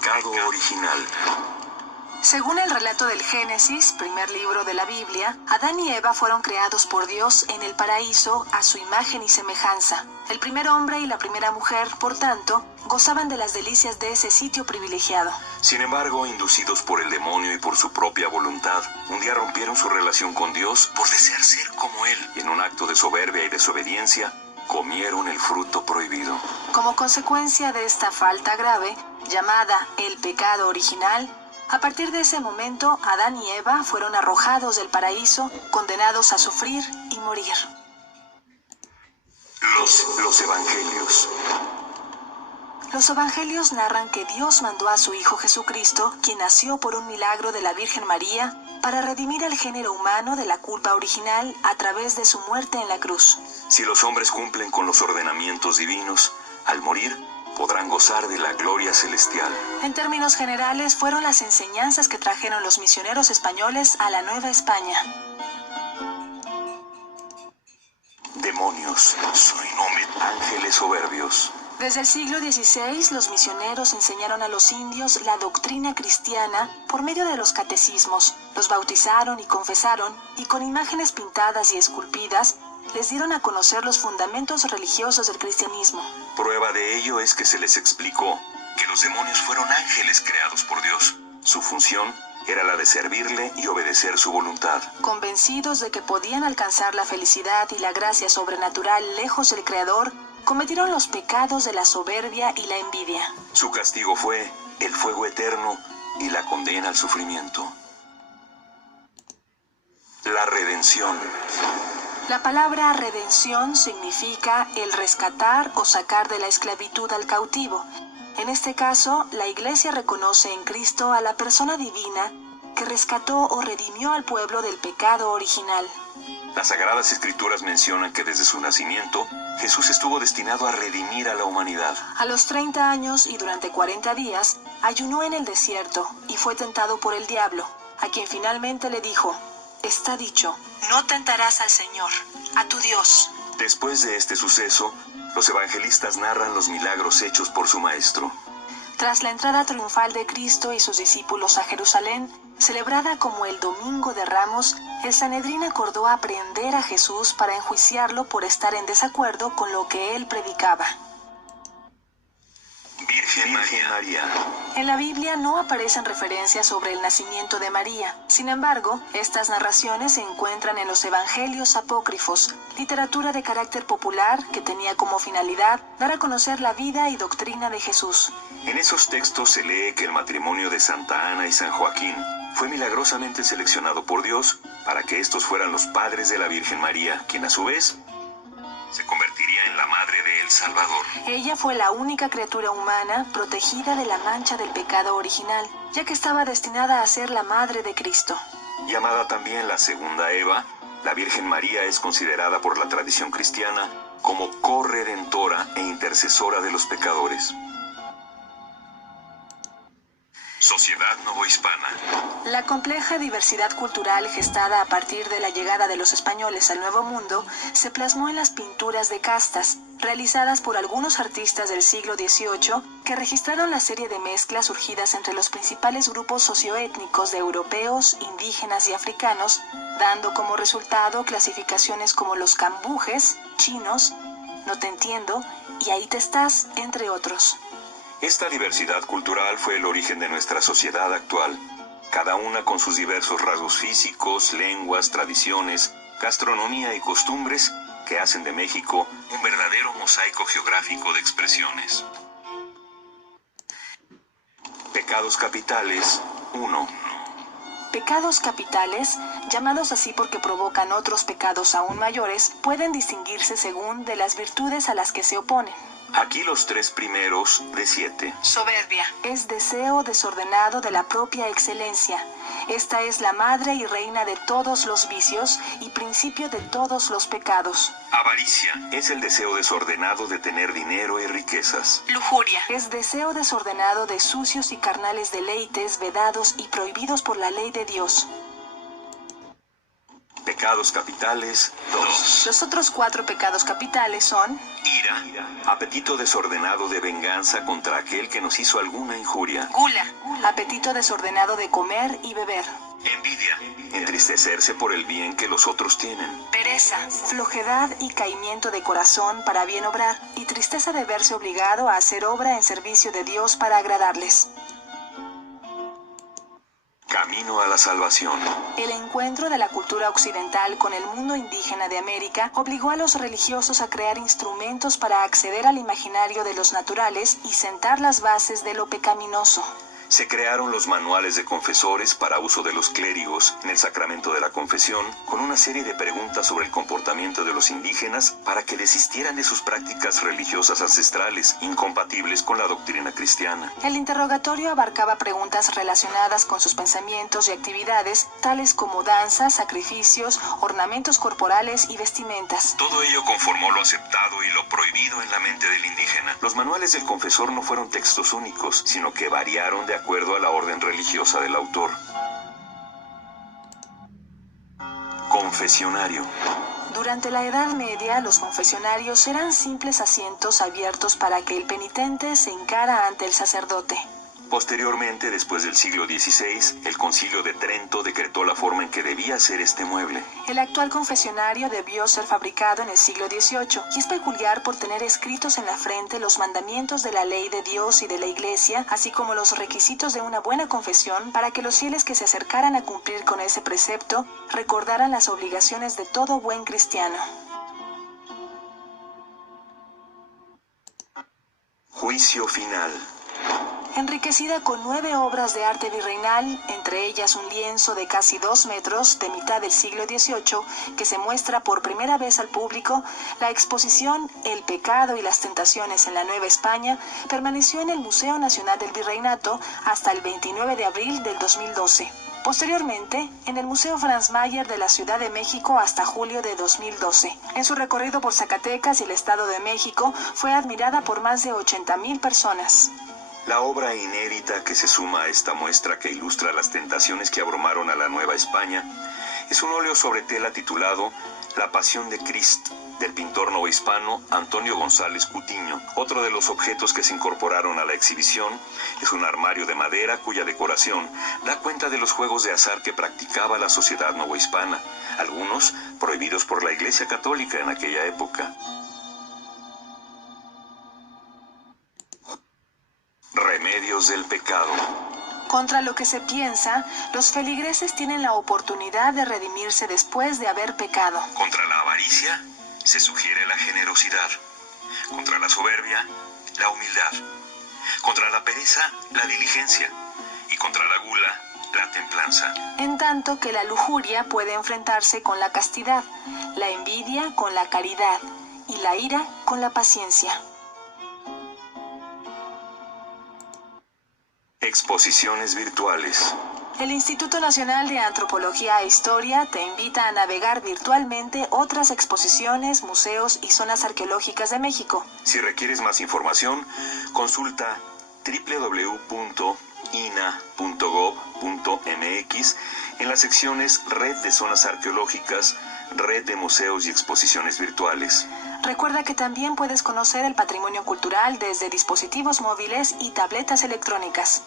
pecado original. Según el relato del Génesis, primer libro de la Biblia, Adán y Eva fueron creados por Dios en el paraíso a su imagen y semejanza. El primer hombre y la primera mujer, por tanto, gozaban de las delicias de ese sitio privilegiado. Sin embargo, inducidos por el demonio y por su propia voluntad, un día rompieron su relación con Dios por desear ser como Él, y en un acto de soberbia y desobediencia, comieron el fruto prohibido. Como consecuencia de esta falta grave, llamada el pecado original, a partir de ese momento, Adán y Eva fueron arrojados del paraíso, condenados a sufrir y morir. Los Evangelios. Los Evangelios narran que Dios mandó a su Hijo Jesucristo, quien nació por un milagro de la Virgen María, para redimir al género humano de la culpa original a través de su muerte en la cruz. Si los hombres cumplen con los ordenamientos divinos, al morir, podrán gozar de la gloria celestial. En términos generales, fueron las enseñanzas que trajeron los misioneros españoles a la Nueva España. Demonios, ángeles soberbios. Desde el siglo XVI, los misioneros enseñaron a los indios la doctrina cristiana por medio de los catecismos, los bautizaron y confesaron, y con imágenes pintadas y esculpidas, les dieron a conocer los fundamentos religiosos del cristianismo. Prueba de ello es que se les explicó que los demonios fueron ángeles creados por Dios. Su función era la de servirle y obedecer su voluntad. Convencidos de que podían alcanzar la felicidad y la gracia sobrenatural lejos del Creador, cometieron los pecados de la soberbia y la envidia. Su castigo fue el fuego eterno y la condena al sufrimiento. La redención. La palabra redención significa el rescatar o sacar de la esclavitud al cautivo. En este caso, la Iglesia reconoce en Cristo a la persona divina que rescató o redimió al pueblo del pecado original. Las Sagradas Escrituras mencionan que desde su nacimiento, Jesús estuvo destinado a redimir a la humanidad. A los 30 años y durante 40 días, ayunó en el desierto y fue tentado por el diablo, a quien finalmente le dijo: está dicho, no tentarás al Señor, a tu Dios. Después de este suceso, los evangelistas narran los milagros hechos por su maestro. Tras la entrada triunfal de Cristo y sus discípulos a Jerusalén, celebrada como el Domingo de Ramos, el Sanedrín acordó aprehender a Jesús para enjuiciarlo por estar en desacuerdo con lo que él predicaba. Virgen María. En la Biblia no aparecen referencias sobre el nacimiento de María. Sin embargo, estas narraciones se encuentran en los Evangelios apócrifos, literatura de carácter popular que tenía como finalidad dar a conocer la vida y doctrina de Jesús. En esos textos se lee que el matrimonio de Santa Ana y San Joaquín fue milagrosamente seleccionado por Dios para que estos fueran los padres de la Virgen María, quien a su vez se convertiría en la madre de El Salvador. Ella fue la única criatura humana protegida de la mancha del pecado original, ya que estaba destinada a ser la madre de Cristo. Llamada también la segunda Eva, la Virgen María es considerada por la tradición cristiana como corredentora e intercesora de los pecadores. Sociedad novohispana. La compleja diversidad cultural gestada a partir de la llegada de los españoles al Nuevo Mundo se plasmó en las pinturas de castas, realizadas por algunos artistas del siglo XVIII que registraron la serie de mezclas surgidas entre los principales grupos socioétnicos de europeos, indígenas y africanos, dando como resultado clasificaciones como los cambujes, chinos, no te entiendo y ahí te estás, entre otros. Esta diversidad cultural fue el origen de nuestra sociedad actual, cada una con sus diversos rasgos físicos, lenguas, tradiciones, gastronomía y costumbres que hacen de México un verdadero mosaico geográfico de expresiones. Pecados capitales 1. Pecados capitales, llamados así porque provocan otros pecados aún mayores, pueden distinguirse según de las virtudes a las que se oponen. Aquí los tres primeros de 7. Soberbia. Es deseo desordenado de la propia excelencia. Esta es la madre y reina de todos los vicios y principio de todos los pecados. Avaricia. Es el deseo desordenado de tener dinero y riquezas. Lujuria. Es deseo desordenado de sucios y carnales deleites vedados y prohibidos por la ley de Dios. Pecados capitales 2. Los otros 4 pecados capitales son: Ira, apetito desordenado de venganza contra aquel que nos hizo alguna injuria. gula, apetito desordenado de comer y beber; Envidia, entristecerse por el bien que los otros tienen. pereza, flojedad y caimiento de corazón para bien obrar, y tristeza de verse obligado a hacer obra en servicio de Dios para agradarles. Camino a la salvación. El encuentro de la cultura occidental con el mundo indígena de América obligó a los religiosos a crear instrumentos para acceder al imaginario de los naturales y sentar las bases de lo pecaminoso. Se crearon los manuales de confesores para uso de los clérigos en el sacramento de la confesión, con una serie de preguntas sobre el comportamiento de los indígenas para que desistieran de sus prácticas religiosas ancestrales, incompatibles con la doctrina cristiana. El interrogatorio abarcaba preguntas relacionadas con sus pensamientos y actividades, tales como danzas, sacrificios, ornamentos corporales y vestimentas. Todo ello conformó lo aceptado y lo prohibido en la mente del indígena. Los manuales del confesor no fueron textos únicos, sino que variaron de acuerdo a la orden religiosa del autor. Confesionario. Durante la Edad Media, los confesionarios eran simples asientos abiertos para que el penitente se hincara ante el sacerdote. Posteriormente, después del siglo XVI, el Concilio de Trento decretó la forma en que debía ser este mueble. El actual confesionario debió ser fabricado en el siglo XVIII y es peculiar por tener escritos en la frente los mandamientos de la ley de Dios y de la Iglesia, así como los requisitos de una buena confesión para que los fieles que se acercaran a cumplir con ese precepto recordaran las obligaciones de todo buen cristiano. Juicio final. Enriquecida con 9 obras de arte virreinal, entre ellas un lienzo de casi 2 metros de mitad del siglo XVIII, que se muestra por primera vez al público, la exposición El pecado y las tentaciones en la Nueva España permaneció en el Museo Nacional del Virreinato hasta el 29 de abril del 2012. Posteriormente, en el Museo Franz Mayer de la Ciudad de México hasta julio de 2012. En su recorrido por Zacatecas y el Estado de México, fue admirada por más de 80,000 personas. La obra inédita que se suma a esta muestra que ilustra las tentaciones que abrumaron a la Nueva España es un óleo sobre tela titulado La Pasión de Cristo, del pintor novohispano Antonio González Cutiño. Otro de los objetos que se incorporaron a la exhibición es un armario de madera cuya decoración da cuenta de los juegos de azar que practicaba la sociedad novohispana, algunos prohibidos por la Iglesia Católica en aquella época. Remedios del pecado. Contra lo que se piensa, los feligreses tienen la oportunidad de redimirse después de haber pecado. Contra la avaricia se sugiere la generosidad. Contra la soberbia, la humildad. Contra la pereza, la diligencia. Y contra la gula, la templanza. En tanto que la lujuria puede enfrentarse con la castidad, la envidia con la caridad y la ira con la paciencia. Exposiciones virtuales. El Instituto Nacional de Antropología e Historia te invita a navegar virtualmente otras exposiciones, museos y zonas arqueológicas de México. Si requieres más información, consulta www.ina.gov.mx en las secciones Red de Zonas Arqueológicas, Red de Museos y Exposiciones Virtuales. Recuerda que también puedes conocer el patrimonio cultural desde dispositivos móviles y tabletas electrónicas.